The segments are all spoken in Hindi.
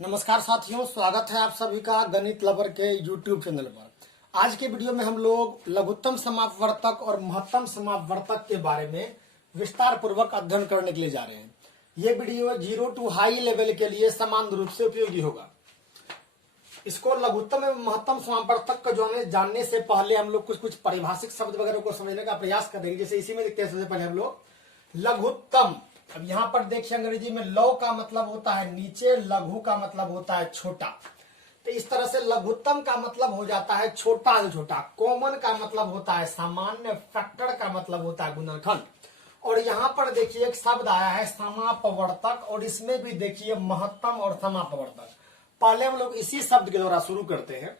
नमस्कार साथियों, स्वागत है आप सभी का गणित लवर के YouTube चैनल पर। आज के वीडियो में हम लोग लघुत्तम समापवर्तक और महत्तम समापवर्तक के बारे में विस्तार पूर्वक अध्ययन करने के लिए जा रहे हैं। ये वीडियो 0 to हाई लेवल के लिए समान रूप से उपयोगी होगा। इसको लघुत्तम एवं महत्तम समापवर्तक को जानने से पहले हम लोग कुछ पारिभाषिक शब्द वगैरह को समझने का प्रयास करेंगे। जैसे इसी में देखते हैं, सबसे पहले हम लोग लघुत्तम। अब यहाँ पर देखिए, अंग्रेजी में लौ का मतलब होता है नीचे, लघु का मतलब होता है छोटा। तो इस तरह से लघुत्तम का मतलब हो जाता है छोटा से छोटा। कॉमन का मतलब होता है सामान्य। फैक्टर का मतलब होता है गुणनखंड। और यहाँ पर देखिए एक शब्द आया है समापवर्तक, और इसमें भी देखिए महत्तम और समापवर्तक। पहले हम लोग इसी शब्द के द्वारा शुरू करते हैं।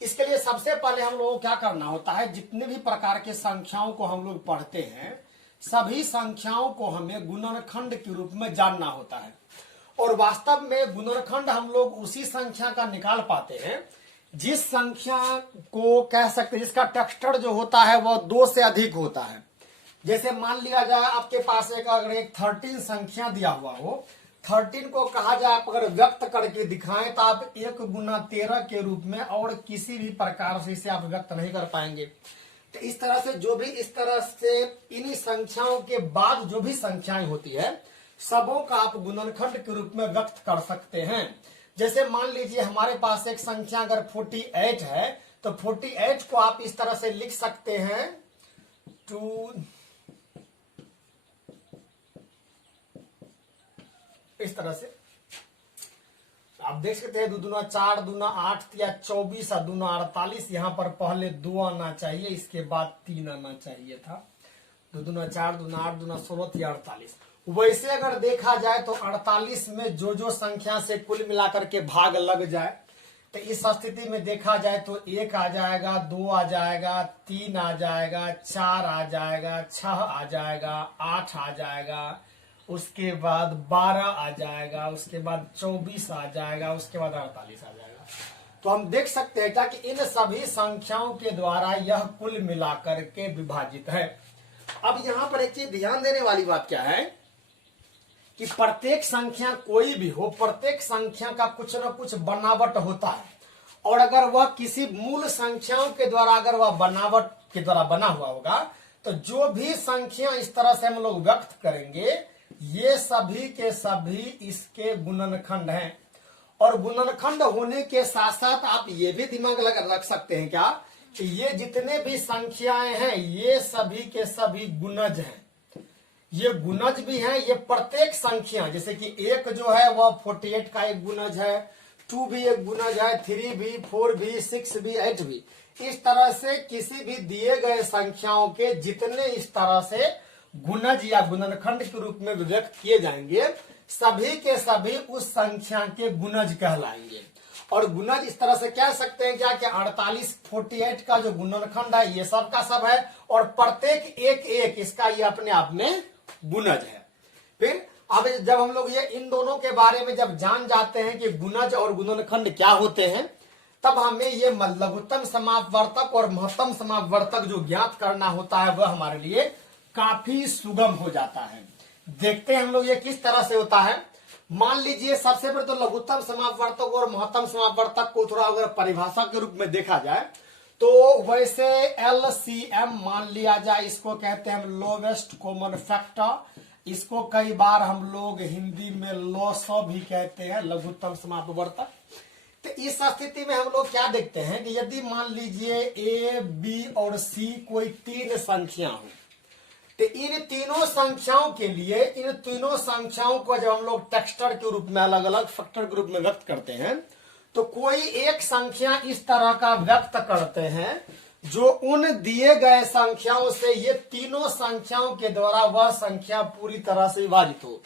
इसके लिए सबसे पहले हम लोगों को क्या करना होता है, जितने भी प्रकार के संख्याओं को हम लोग पढ़ते हैं सभी संख्याओं को हमें गुणनखंड के रूप में जानना होता है। और वास्तव में गुणनखंड हम लोग उसी संख्या का निकाल पाते हैं जिस संख्या को कह सकते हैं जिसका टेक्सचर जो होता है वह 2 से अधिक होता है। जैसे मान लिया जाए आपके पास अगर एक 13 संख्या दिया हुआ हो, 13 को कहा जाए आप अगर व्यक्त करके दिखाएं तो आप 1 गुना 13 के रूप में और किसी भी प्रकार से इसे आप व्यक्त नहीं कर पाएंगे। तो इस तरह से जो भी इस तरह से इन्हीं संख्याओं के बाद जो भी संख्याएं होती है सबों का आप गुणनखंड के रूप में व्यक्त कर सकते हैं। जैसे मान लीजिए हमारे पास एक संख्या अगर 48 है तो 48 को आप इस तरह से लिख सकते हैं 2, इस तरह से आप देख सकते हैं 2 दूना 4, 2 दूना 8 या 24 और 2 दूना 48। यहाँ पर पहले 2 आना चाहिए, इसके बाद 3 आना चाहिए था। 2 दूना 4, 2 दूना 8, 2 दूना 16 या 48। वैसे अगर देखा जाए तो 48 में जो संख्या से कुल मिलाकर के भाग लग जाए तो इस स्थिति में देखा जाए तो 1 आ जाएगा, 2 आ जाएगा, 3 आ जाएगा, 4 आ जाएगा, 6 आ जाएगा, 8 आ जाएगा, उसके बाद 12 आ जाएगा, उसके बाद 24 आ जाएगा, उसके बाद 48 आ जाएगा। तो हम देख सकते हैं कि इन सभी संख्याओं के द्वारा यह कुल मिलाकर के विभाजित है। अब यहाँ पर एक चीज ध्यान देने वाली बात क्या है कि प्रत्येक संख्या कोई भी हो, प्रत्येक संख्या का कुछ न कुछ बनावट होता है। और अगर वह किसी मूल संख्याओं के द्वारा अगर वह बनावट के द्वारा बना हुआ होगा तो जो भी संख्या इस तरह से हम लोग व्यक्त करेंगे ये सभी के सभी इसके गुणनखंड हैं। और गुणनखंड होने के साथ साथ आप ये भी दिमाग रख सकते हैं क्या कि ये जितने भी संख्याएं हैं ये सभी के सभी गुणज हैं। ये गुणज भी हैं। ये प्रत्येक संख्या, जैसे कि 1 जो है वह 48 का एक गुणज है, 2 भी एक गुणज है, 3 भी, 4 भी, 6 भी, 8 भी। इस तरह से किसी भी दिए गए संख्याओं के जितने इस तरह से गुणज या गुणनखंड के रूप में व्यक्त किए जाएंगे सभी के सभी उस संख्या के गुणज कहलाएंगे। और गुणज इस तरह से कह सकते हैं क्या कि 48 का जो गुणनखंड है ये सब का सब है और प्रत्येक एक इसका ये अपने आप में गुणज है। फिर अब जब हम लोग ये इन दोनों के बारे में जब जान जाते हैं कि गुणज और गुणनखंड क्या होते हैं तब हमें ये लघुत्तम समापवर्तक और महत्तम समापवर्तक जो ज्ञात करना होता है वह हमारे लिए काफी सुगम हो जाता है। देखते हैं हम लोग ये किस तरह से होता है। मान लीजिए सबसे पहले तो लघुत्तम समापवर्तक और महत्तम समापवर्तक को थोड़ा अगर परिभाषा के रूप में देखा जाए तो वैसे LCM मान लिया जाए, इसको कहते हैं हम लोवेस्ट कॉमन फैक्टर। इसको कई बार हम लोग हिंदी में लॉसो भी कहते हैं, लघुत्तम समापवर्तक। तो इस स्थिति में हम लोग क्या देखते हैं कि यदि मान लीजिए A, B और C कोई 3 संख्या हो तो इन तीनों संख्याओं के लिए इन तीनों संख्याओं को जब हम लोग टेक्सचर के रूप में अलग अलग फैक्टर के रूप में व्यक्त करते हैं तो कोई एक संख्या इस तरह का व्यक्त करते हैं जो उन दिए गए संख्याओं से ये तीनों संख्याओं के द्वारा वह संख्या पूरी तरह से विभाजित हो।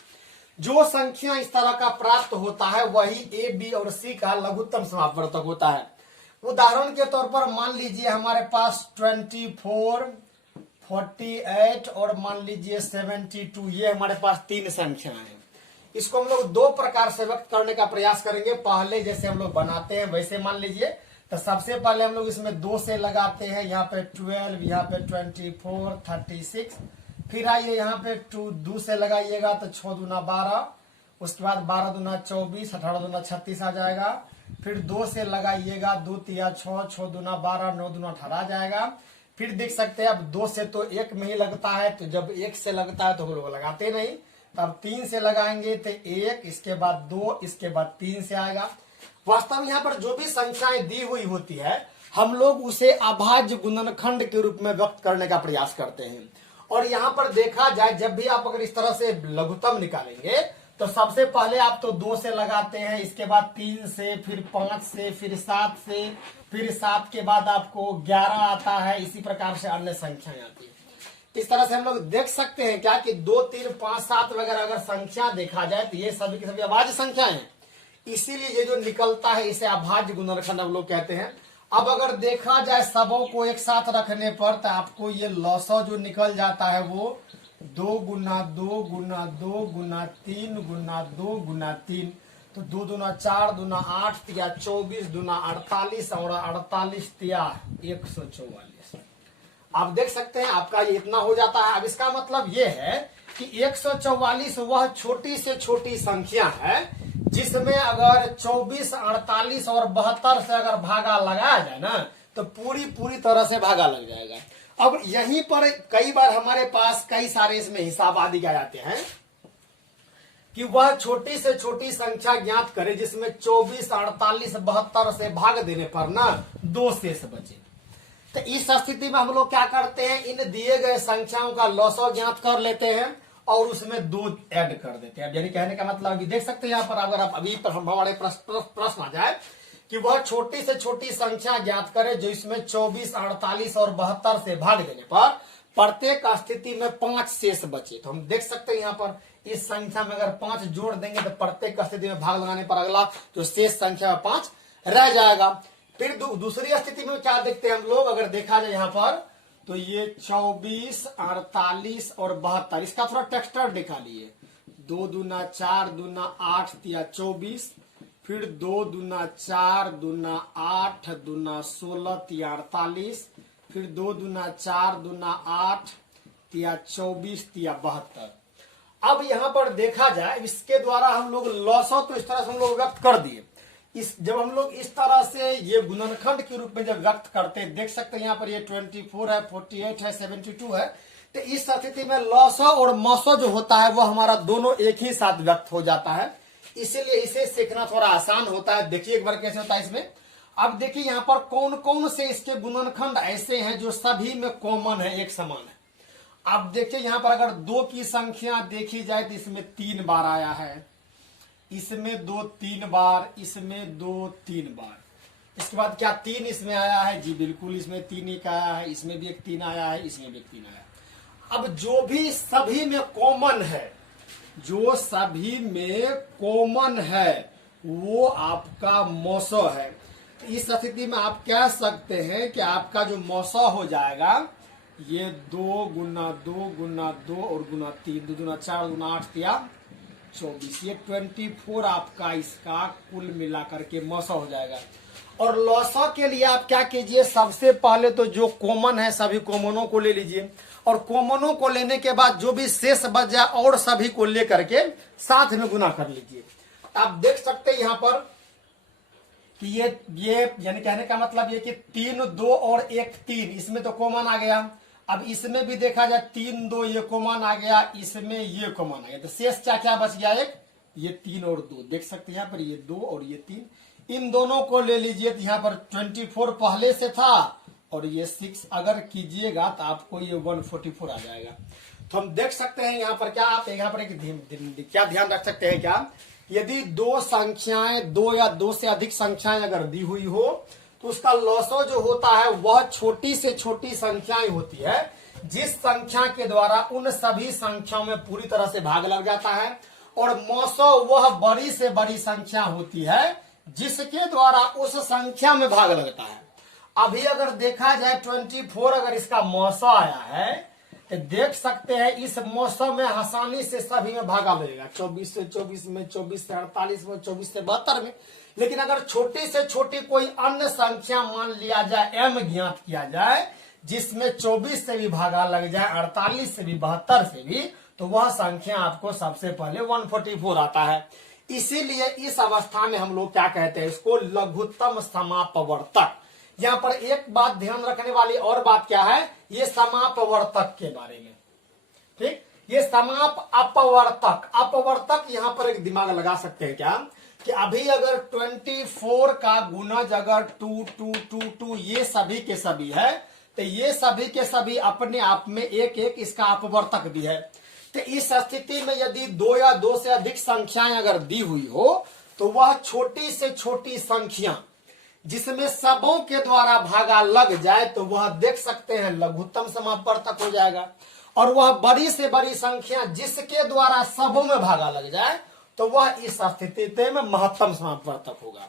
जो संख्या इस तरह का प्राप्त होता है वही A, B और C का लघुत्तम समापवर्तक होता है। उदाहरण के तौर पर मान लीजिए हमारे पास 24, 48 और मान लीजिए 72, ये हमारे पास 3 संख्याएं हैं। इसको हम लोग 2 प्रकार से व्यक्त करने का प्रयास करेंगे। पहले जैसे हम लोग बनाते हैं वैसे मान लीजिए तो सबसे पहले हम लोग इसमें 2 से लगाते हैं, यहाँ पे 12, यहाँ पे 24, 36। फिर आइए यहाँ पे 2 से लगाइएगा तो 6 दूना 12 उसके बाद 12 दूना 24, 18 दूना 36 आ जाएगा। फिर 2 से लगाइएगा, 2 तिया 6, 6 दूना 12, 9 दूना 18 आ जाएगा। फिर देख सकते हैं अब 2 से तो 1 में ही लगता है, तो जब 1 से लगता है तो हम लोग लगाते नहीं। तब 3 से लगाएंगे तो 1, इसके बाद 2, इसके बाद 3 से आएगा। वास्तव में यहाँ पर जो भी संख्याएं दी हुई होती है हम लोग उसे अभाज्य गुणनखंड के रूप में व्यक्त करने का प्रयास करते हैं। और यहाँ पर देखा जाए जब भी आप अगर इस तरह से लघुत्तम निकालेंगे तो सबसे पहले आप तो 2 से लगाते हैं, इसके बाद 3 से, फिर 5 से, फिर 7 से, फिर 7 के बाद आपको 11 आता है। इसी प्रकार से अन्य संख्याएं आती है। इस तरह से हम लोग देख सकते हैं क्या कि 2, 3, 5, 7 वगैरह अगर संख्या देखा जाए तो ये सभी की सभी अभाज्य संख्याएं हैं। इसीलिए ये जो निकलता है इसे अभाज्य गुणनखंड हम लोग कहते हैं। अब अगर देखा जाए सबों को एक साथ रखने पर तो आपको ये लॉसो जो निकल जाता है वो 2 गुना 2 गुना 2 गुना 3 गुना 2 गुना 3, तो 2 दूना 4 दूना 8 तिया 24 दूना 48 और 48 तिया 144। आप देख सकते हैं आपका ये इतना हो जाता है। अब इसका मतलब ये है कि 144 वह छोटी से छोटी संख्या है जिसमें अगर 24, 48 और 72 से अगर भागा लगाया जाए ना तो पूरी तरह से भागा लग जाएगा। अब यहीं पर कई बार हमारे पास कई सारे इसमें हिसाब आदि आ जाते हैं कि वह छोटी से छोटी संख्या ज्ञात करे जिसमें 24, 48, 72 से भाग देने पर ना 2 शेष बचे। तो इस स्थिति में हम लोग क्या करते हैं, इन दिए गए संख्याओं का लॉसो ज्ञात कर लेते हैं और उसमें 2 ऐड कर देते हैं। यानी कहने का मतलब कि देख सकते हैं यहाँ पर अगर आप अभी पर हमारे प्रश्न आ जाए कि वह छोटी से छोटी संख्या ज्ञात करे जो इसमें 24, 48 और 72 से भाग देने पर प्रत्येक स्थिति में 5 शेष बचे। तो हम देख सकते हैं यहाँ पर इस संख्या में अगर 5 जोड़ देंगे तो प्रत्येक स्थिति में भाग लगाने पर अगला जो शेष संख्या में 5 रह जाएगा। फिर दूसरी स्थिति में क्या देखते हैं हम लोग, अगर देखा जाए यहाँ पर तो ये 24, 48 और 72, इसका थोड़ा टेक्सचर दिखा लिए। 2 दूना 4 दूना 8 तिया 24, फिर 2 दूना 4 दूना 8 दूना 16 तिया 48, फिर 2 दूना 4 दूना 8 तिया 24 तिया 72। अब यहाँ पर देखा जाए इसके द्वारा हम लोग लॉसो तो इस तरह से हम लोग व्यक्त कर दिए। जब हम लोग इस तरह से ये गुणनखंड के रूप में जब व्यक्त करते हैं, देख सकते हैं यहाँ पर ये 24 है, 48 है, 72 है। तो इस स्थिति में लॉसो और मौसो जो होता है वो हमारा दोनों एक ही साथ व्यक्त हो जाता है। इसीलिए इसे सीखना थोड़ा आसान होता है। देखिए एक बार कैसे होता है इसमें। अब देखिए यहाँ पर कौन कौन से इसके गुणनखंड ऐसे हैं जो सभी में कॉमन है, एक समान है। अब देखिए यहाँ पर अगर 2 की संख्या देखी जाए तो इसमें 3 बार आया है, इसमें 2 3 बार, इसमें 2 3 बार। इसके बाद क्या 3 इसमें आया है? जी बिल्कुल, इसमें 3 ही का आया है। इसमें भी एक 3 आया है, इसमें भी एक 3 आया है। अब जो भी सभी में कॉमन है, जो सभी में कॉमन है वो आपका मौसो है। इस स्थिति में आप कह सकते हैं कि आपका जो मौसो हो जाएगा ये 2 गुना 2 गुना 2 और गुना 3, 2 गुना 4 गुना 8 तिया 24, ये 24 आपका इसका कुल मिलाकर के मौसो हो जाएगा। और लॉसो के लिए आप क्या कीजिए, सबसे पहले तो जो कॉमन है सभी कॉमनों को ले लीजिए और कॉमनों को लेने के बाद जो भी शेष बच जाए और सभी को लेकर के साथ में गुना कर लीजिए। आप देख सकते हैं यहाँ पर कि ये यानी कहने का मतलब ये कि 3 2 और 1 3, इसमें तो कॉमन आ गया। अब इसमें भी देखा जाए 3 2 ये कॉमन आ गया, इसमें ये कॉमन आ गया, तो शेष क्या क्या बच गया? एक ये 3 और 2, देख सकते हैं यहाँ पर ये 2 और ये 3, इन दोनों को ले लीजिए। तो यहाँ पर 24 पहले से था और ये 6 अगर कीजिएगा तो आपको ये 144 आ जाएगा। तो हम देख सकते हैं यहाँ पर क्या आप यहाँ पर क्या ध्यान रख सकते हैं क्या, यदि 2 संख्याएं 2 या 2 से अधिक संख्याएं अगर दी हुई हो तो उसका लॉसो जो होता है वह छोटी से छोटी संख्याएं होती है जिस संख्या के द्वारा उन सभी संख्याओं में पूरी तरह से भाग लग जाता है, और मौसो वह बड़ी से बड़ी संख्या होती है जिसके द्वारा उस संख्या में भाग लगता है। अभी अगर देखा जाए 24 अगर इसका मौसो आया है तो देख सकते हैं इस मौसम में आसानी से सभी में भागा लगेगा, 24 से 24 में, 24 से 48 में, 24 से 72 में। लेकिन अगर छोटी से छोटी कोई अन्य संख्या मान लिया जाए, m ज्ञात किया जाए जिसमें 24 से भी भागा लग जाए, 48 से भी, 72 से भी, तो वह संख्या आपको सबसे पहले 144 आता है। इसीलिए इस अवस्था में हम लोग क्या कहते हैं, इसको लघुत्तम समापवर्तक। यहाँ पर एक बात ध्यान रखने वाली और बात क्या है, ये समापवर्तक के बारे में, ठीक, ये समाप अपवर्तक, अपवर्तक यहाँ पर एक दिमाग लगा सकते हैं क्या, कि अभी अगर 24 का गुणज अगर 2 2 2 2 ये सभी के सभी है, तो ये सभी के सभी अपने आप में एक एक इसका अपवर्तक भी है। तो इस स्थिति में यदि 2 या 2 से अधिक संख्याएं अगर दी हुई हो, तो वह छोटी से छोटी संख्या जिसमें सबों के द्वारा भागा लग जाए, तो वह देख सकते हैं लघुत्तम समापवर्तक हो जाएगा। और वह बड़ी से बड़ी संख्या जिसके द्वारा सबों में भागा लग जाए, तो वह इस स्थिति में महत्तम समापवर्तक होगा।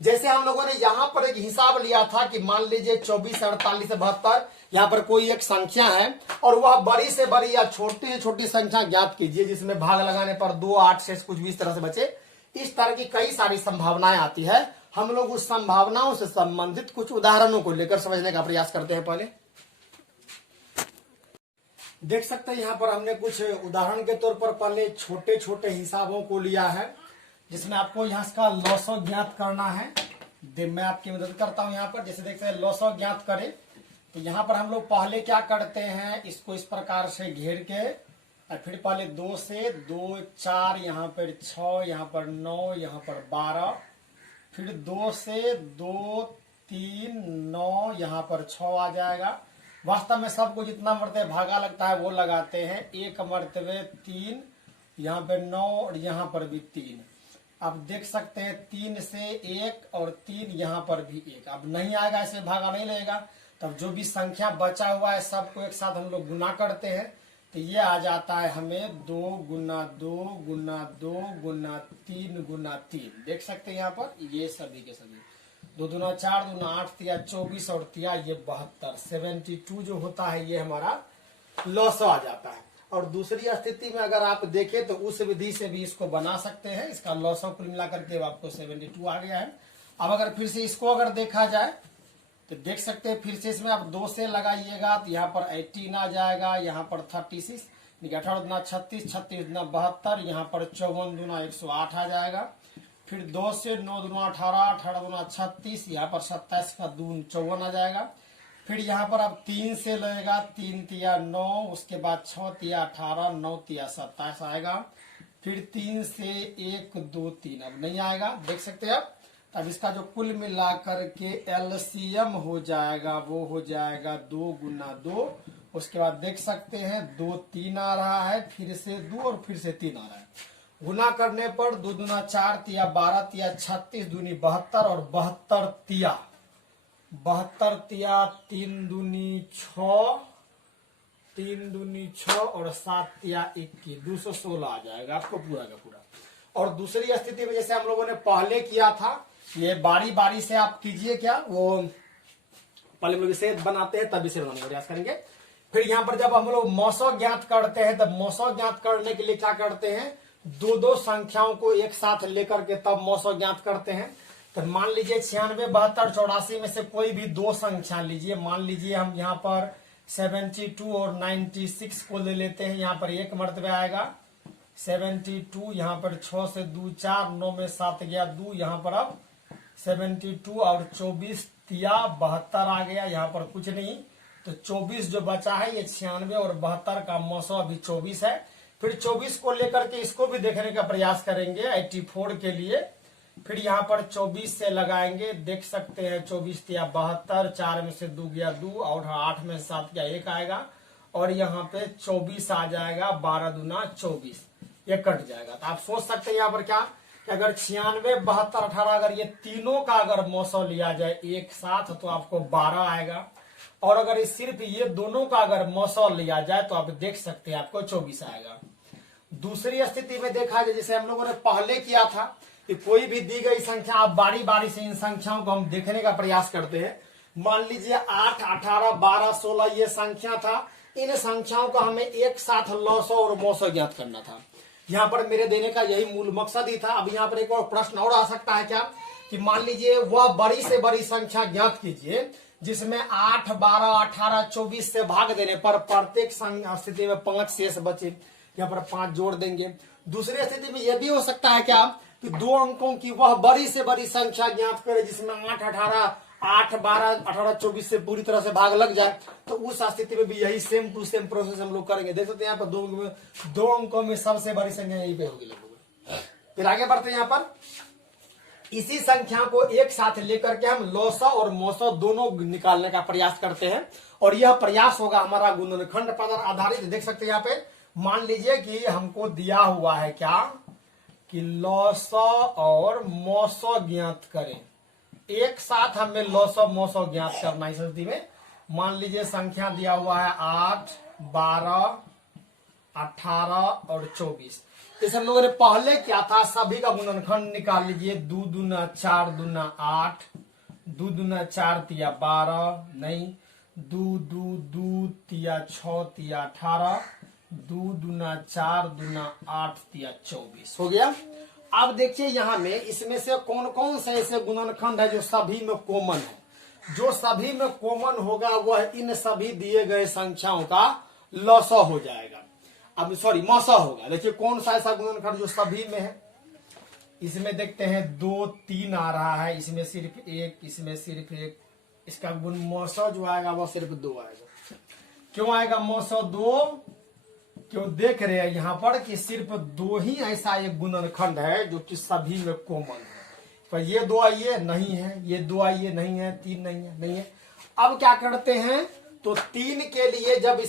जैसे हम लोगों ने यहां पर एक हिसाब लिया था कि मान लीजिए 24, 48, 72, यहाँ पर कोई एक संख्या है और वह बड़ी से बड़ी या छोटी से छोटी संख्या ज्ञात कीजिए जिसमें भाग लगाने पर 2, 8, 6 कुछ भी इस तरह से बचे। इस तरह की कई सारी संभावनाएं आती है। हम लोग उस संभावनाओं से संबंधित कुछ उदाहरणों को लेकर समझने का प्रयास करते हैं। पहले देख सकते हैं यहाँ पर हमने कुछ उदाहरण के तौर पर पहले छोटे छोटे हिसाबों को लिया है, जिसमें आपको यहाँ का लॉसो ज्ञात करना है। मैं आपकी मदद करता हूँ यहाँ पर। जैसे देखते हैं लॉसो ज्ञात करें, तो यहाँ पर हम लोग पहले क्या करते हैं, इसको इस प्रकार से घेर के और फिर पहले 2 से 2, 4, यहाँ पर 6, यहाँ पर 9, यहाँ पर 12, फिर 2 से 2, 3, 9, यहाँ पर 6 आ जाएगा। वास्तव में सबको जितना मरतबे भागा लगता है वो लगाते हैं। 1 मरतबे 3, यहाँ पे 9 और यहाँ पर भी 3। अब देख सकते हैं 3 से 1 और 3 यहाँ पर भी 1। अब नहीं आएगा, ऐसे भागा नहीं लगेगा। तब जो भी संख्या बचा हुआ है सबको एक साथ हम लोग गुना करते हैं, तो ये आ जाता है हमें 2 गुना 2 गुना 2 गुना 3 गुना 3। देख सकते हैं यहाँ पर ये सभी के सभी 2 दूना 4, 2 दूना 8, 3 24 और 3 ये 72, 72 जो होता है ये हमारा लॉस आ जाता है। और दूसरी स्थिति में अगर आप देखें तो उस विधि से भी इसको बना सकते हैं। इसका लॉसों कुल मिला करके आपको 72 आ गया है। अब अगर फिर से इसको अगर देखा जाए तो देख सकते हैं, फिर से इसमें आप 2 से लगाइएगा तो यहाँ पर 18 आ जाएगा, यहाँ पर 36, 18 दूना 36, 36 दूना 72, यहाँ पर 54 दूना 108 आ जाएगा। फिर 2 से 9 दूना 18, 18 दूना 36, यहाँ पर 27 का 2 54 आ जाएगा। फिर यहाँ पर अब 3 से लगेगा, 3 तिया 9, उसके बाद 6 तिया 18, 9 तिया 27 आएगा। फिर 3 से 1 2 3 अब नहीं आएगा, देख सकते हैं आप। अब इसका जो कुल मिला करके एलसीएम हो जाएगा वो हो जाएगा 2 गुना 2। उसके बाद देख सकते हैं 2 3 आ रहा है, फिर से 2 और फिर से 3 आ रहा है। गुना करने पर 2 दूना 4 तिया 12 तिया 36 दूनी 72 और 72 तिया 3 दूनी 6, 3 दूनी 6 और 7 तिया 21, 216 आ जाएगा आपको पूरा का पूरा। और दूसरी स्थिति में जैसे हम लोगों ने पहले किया था, ये बारी बारी से आप कीजिए क्या, वो पहले हम लोग इसे बनाते हैं तब इसे बनाने का प्रयास करेंगे। फिर यहाँ पर जब हम लोग मौसो ज्ञात करते हैं तब मौसो ज्ञात करने के लिए क्या करते हैं, 2 संख्याओं को एक साथ लेकर के तब मौसो ज्ञात करते हैं। तो मान लीजिए 96, 72, 84 में से कोई भी 2 संख्या लीजिए। मान लीजिए हम यहाँ पर 72 और 96 को ले लेते हैं। यहाँ पर 1 मरतबे आएगा 72, यहाँ पर 6 से 2 4, 9 में 7 गया 2, यहाँ पर अब 72 और 24 तिया 72 आ गया, यहाँ पर कुछ नहीं। तो 24 जो बचा है ये 96 और 72 का मौसम अभी 24 है। फिर 24 को लेकर के इसको भी देखने का प्रयास करेंगे 84 के लिए। फिर यहाँ पर 24 से लगाएंगे, देख सकते हैं 24 तिया 72, 4 में से 2 गया 2 और 8 में 7 गया 1 आएगा और यहाँ पे 24 आ जाएगा, 12 दूना 24, ये कट जाएगा। तो आप सोच सकते हैं यहाँ पर क्या कि अगर 96, 72, 18 अगर ये तीनों का अगर मौसम लिया जाए एक साथ तो आपको 12 आएगा। और अगर सिर्फ ये दोनों का अगर मौसम लिया जाए तो आप देख सकते हैं आपको 24 आएगा। दूसरी स्थिति में देखा जाए जैसे हम लोगों ने पहले किया था कि कोई भी दी गई संख्या, आप बारी बारी से इन संख्याओं को हम देखने का प्रयास करते हैं। मान लीजिए 8, 18, 12, 16 ये संख्या था। इन संख्याओं को हमें एक साथ लॉसो और मौसो ज्ञात करना था। यहाँ पर मेरे देने का यही मूल मकसद ही था। अब यहाँ पर एक और प्रश्न और आ सकता है क्या कि मान लीजिए वह बड़ी से बड़ी संख्या ज्ञात कीजिए जिसमें 8, 12, 18, 24 से भाग देने पर प्रत्येक स्थिति में 5 शेष बचे। यहाँ पर 5 जोड़ देंगे। दूसरी स्थिति में यह भी हो सकता है क्या कि 2 अंकों की वह बड़ी से बड़ी संख्या ज्ञात करे जिसमें 8, 18, 8, 12, 18, 24 से पूरी तरह से भाग लग जाए, तो उस स्थिति में भी यही सेम टू सेम प्रोसेस हम लोग करेंगे। देख सकते हैं यहाँ पर 2 अंकों में सबसे बड़ी संख्या यही पे होगी लगभग। फिर आगे बढ़ते हैं। यहाँ पर इसी संख्या को एक साथ लेकर के हम लौसा और मौसा दोनों निकालने का प्रयास करते हैं, और यह प्रयास होगा हमारा गुणनखंड पर आधारित। देख सकते हैं यहाँ पे, मान लीजिए कि हमको दिया हुआ है क्या कि लौसा और मौसा ज्ञात करें। एक साथ हमें लौसा मौसा ज्ञात करना है। इस स्थिति में मान लीजिए संख्या दिया हुआ है 8, 12, 18 और 24। इस हम लोगों ने पहले क्या था, सभी का गुणनखंड निकाल लीजिए। 2 दूना 4 दूना 8, 2 दूना 4 तिया 12, नहीं 2 2 2 तिया 6 तिया 18, 2 दूना 4 दूना 8 तिया 24 हो गया। अब देखिए यहाँ में इसमें से कौन कौन से ऐसे गुणनखंड है जो सभी में कॉमन है। जो सभी में कॉमन होगा वह इन सभी दिए गए संख्याओं का लौसा हो जाएगा, अब सॉरी मौसा होगा। देखिए कौन सा ऐसा गुणनखंड जो सभी में है। इसमें देखते हैं 2, 3 आ रहा है, इसमें सिर्फ 1, इसमें सिर्फ 1। इसका गुण मौसा जो आएगा वह सिर्फ 2 आएगा। क्यों आएगा मौसा 2? क्यों देख रहे हैं यहाँ पर कि सिर्फ 2 ही ऐसा एक गुणनखंड है जो कि सभी में कॉमन है। पर ये 2 आइए नहीं है, ये 2 आइए नहीं है, 3 नहीं है, नहीं है। अब क्या करते हैं, तो 3 के लिए जब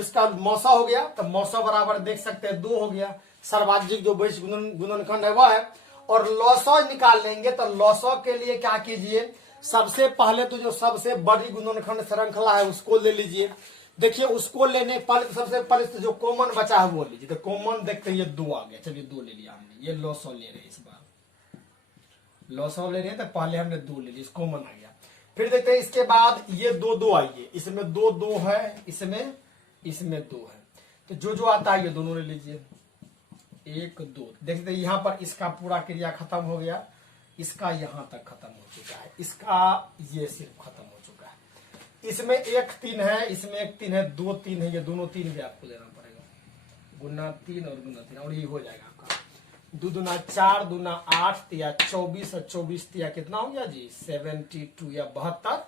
इसका मौसा हो गया तो मौसा बराबर देख सकते हैं 2 हो गया। सर्वाधिक जो बेस गुणनखंड है वह है। और लौसा निकाल लेंगे तो लौसा के लिए क्या कीजिए, सबसे पहले तो जो सबसे बड़ी गुणनखंड श्रृंखला है उसको ले लीजिए। देखिए उसको लेने पहले सबसे पहले तो जो कॉमन बचा है वो लीजिए। तो कॉमन देखते हैं ये 2 आ गया, चलिए 2 ले लिया हमने। ये लौसा ले रहे हैं, इस बार लौसा ले रहे हैं तो पहले हमने 2 ले लिया, कॉमन आ गया। फिर देखते हैं इसके बाद ये 2 2 आइए, इसमें 2 2 है, इसमें 2 है। तो जो आता है ये दोनों ले लीजिए, 1 2। देखते हैं यहाँ पर इसका पूरा क्रिया खत्म हो गया, इसका यहां तक खत्म हो चुका है, इसका ये सिर्फ खत्म हो चुका है। इसमें 1 3 है, इसमें 1 3 है, 2 3 है, ये दोनों 3 भी आपको लेना पड़ेगा। गुना 3 और गुना 3 और ये हो जाएगा आपका 2 दूना 4 दूना 8 तिया 24 और 24 तिया कितना हो गया जी 72 या 72।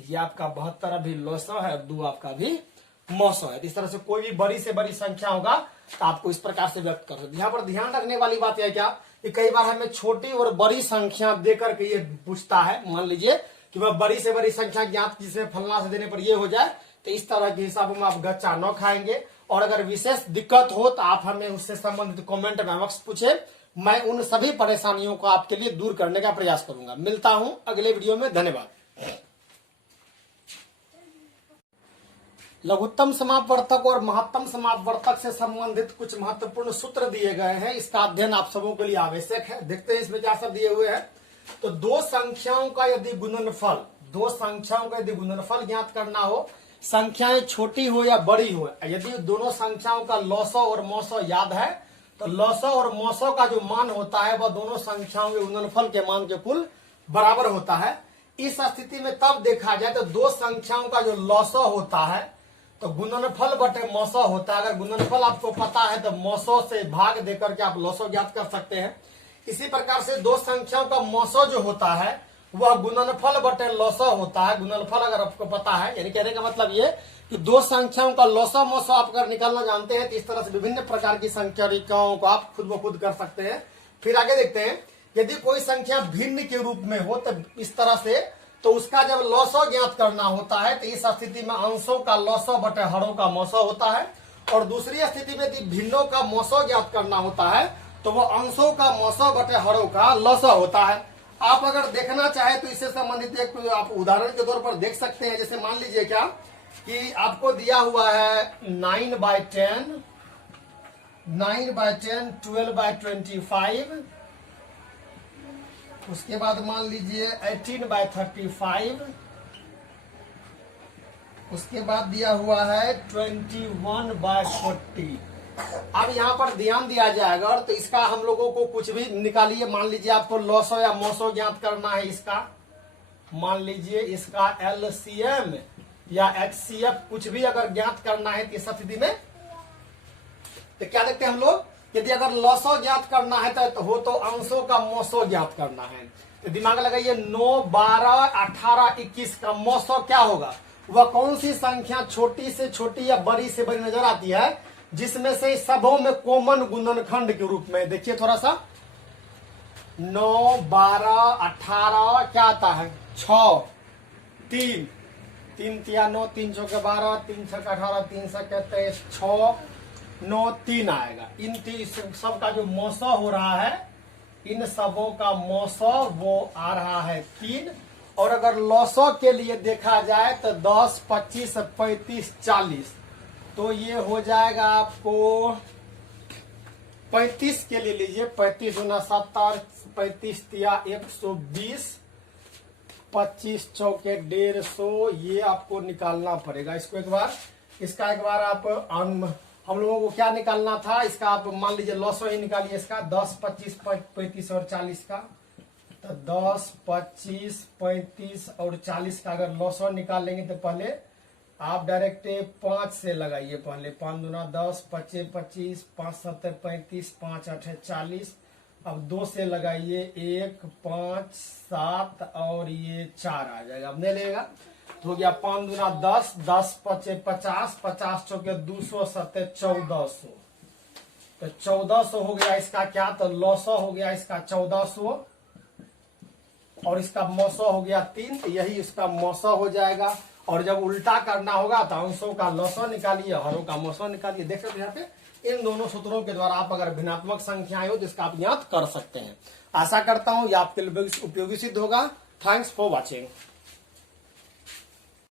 ये आपका 72 अभी लौसा है और 2 आपका भी मौसा है। इस तरह से कोई भी बड़ी से बड़ी संख्या होगा तो आपको इस प्रकार से व्यक्त कर सकते। यहाँ पर ध्यान रखने वाली बात यह क्या कि कई बार हमें छोटी और बड़ी संख्या देकर के ये पूछता है। मान लीजिए कि वह बड़ी से बड़ी संख्या ज्ञात जिसमें फलना से देने पर ये हो जाए, तो इस तरह के हिसाब में आप गच्चा न खाएंगे। और अगर विशेष दिक्कत हो तो आप हमें उससे संबंधित कमेंट में अवश्य पूछे, मैं उन सभी परेशानियों को आपके लिए दूर करने का प्रयास करूंगा। मिलता हूं अगले वीडियो में, धन्यवाद। लघुत्तम समापवर्तक और महत्तम समापवर्तक से संबंधित कुछ महत्वपूर्ण सूत्र दिए गए हैं, इसका अध्ययन आप सबों के लिए आवश्यक है। देखते हैं इसमें क्या सब दिए हुए हैं। तो दो संख्याओं का यदि गुणनफल ज्ञात करना हो, संख्याएं छोटी हो या बड़ी हो, यदि दोनों संख्याओं का लौसा और मौसा याद है तो लौसा और मौसा का जो मान होता है वह दोनों संख्याओं के गुणनफल के मान के कुल बराबर होता है। इस स्थिति में तब देखा जाए तो दो संख्याओं का जो लौसा होता है तो गुणनफल बटे मौसा होता है। अगर गुणनफल आपको पता है तो मौसा से भाग देकर के आप लौसा ज्ञात कर सकते हैं। इसी प्रकार से दो संख्याओं का मौसा जो होता है वह गुणनफल बटे लौसा होता है। गुणनफल अगर आपको पता है, यानी कहने का मतलब ये कि दो संख्याओं का लौसा मौसा आप अगर निकालना जानते हैं तो इस तरह से विभिन्न प्रकार की संख्याओं को आप खुद ब खुद कर सकते हैं। फिर आगे देखते हैं, यदि कोई संख्या भिन्न के रूप में हो तो इस तरह से, तो उसका जब लौसा ज्ञात करना होता है तो इस स्थिति में अंशों का लौसा बटे हरों का मौसा होता है। और दूसरी स्थिति में यदि भिन्नों का मौसा ज्ञात करना होता है तो वह अंशों का मौसा बटे हरों का लौसा होता है। आप अगर देखना चाहे तो इससे संबंधित एक आप उदाहरण के तौर पर देख सकते हैं। जैसे मान लीजिए क्या कि आपको दिया हुआ है 9/10, 9/10, 12/25, उसके बाद मान लीजिए 18/35, उसके बाद दिया हुआ है 21/40। अब यहाँ पर ध्यान दिया जाएगा तो इसका हम लोगों को कुछ भी निकालिए। मान लीजिए आपको लौसा या मौसा ज्ञात करना है इसका, मान लीजिए इसका LCM या HCF कुछ भी अगर ज्ञात करना है तो इस स्थिति में तो क्या देखते हैं हम लोग, यदि अगर लसो ज्ञात करना है तो हो तो अंशों का मौसो ज्ञात करना है। तो दिमाग लगाइए, 9, 12, 18, 21 का मौसो क्या होगा? वह कौन सी संख्या छोटी से छोटी या बड़ी से बड़ी नजर आती है जिसमें से सबों में कॉमन गुणनखंड के रूप में? देखिए थोड़ा सा, 9, 12, 18 क्या आता है? 6, 3, 3 तिया 9, 3 चौके 12, 3 छक्का 18, 3 सके 23, 6, 9, 3 आएगा। इन सब का जो मौसो हो रहा है, इन सबों का मौसो वो आ रहा है 3। और अगर लौसो के लिए देखा जाए तो 10, 25, 35, 40, तो ये हो जाएगा आपको 35 के लिए लीजिए, 35 गुना 70, 35 तिया 120, 25 चौके 150, ये आपको निकालना पड़ेगा। इसको एक बार, इसका एक बार आप हम लोगों को क्या निकालना था, इसका आप मान लीजिए लॉसो ही निकालिए इसका, 10, 25, 35 और 40 का। तो 10, 25, 35 और 40 का अगर लॉसो निकालेंगे तो पहले आप डायरेक्ट 5 से लगाइए। पहले 5 दूना 10, 25, 25, 5 7 35, 5 8 40। अब 2 से लगाइए, 1, 5, 7 और ये 4 आ जाएगा। अब नहीं लगेगा तो हो गया 5 दूना 10, 10 5 50, 50 चौके 200, 7 1400। तो 1400 हो गया इसका क्या, तो लॉसो हो गया इसका 1400 और इसका मौसो हो गया 3। तो यही इसका मौसो हो जाएगा। और जब उल्टा करना होगा तो अंशों का लॉसो निकालिए, हरों का मौसो निकालिए। देख रहे यहाँ पे इन दोनों सूत्रों के द्वारा आप अगर भिन्नात्मक संख्याएं हो तो इसका आप ज्ञात कर सकते हैं। आशा करता हूं ये आपके लिए उपयोगी सिद्ध होगा। Thanks for watching.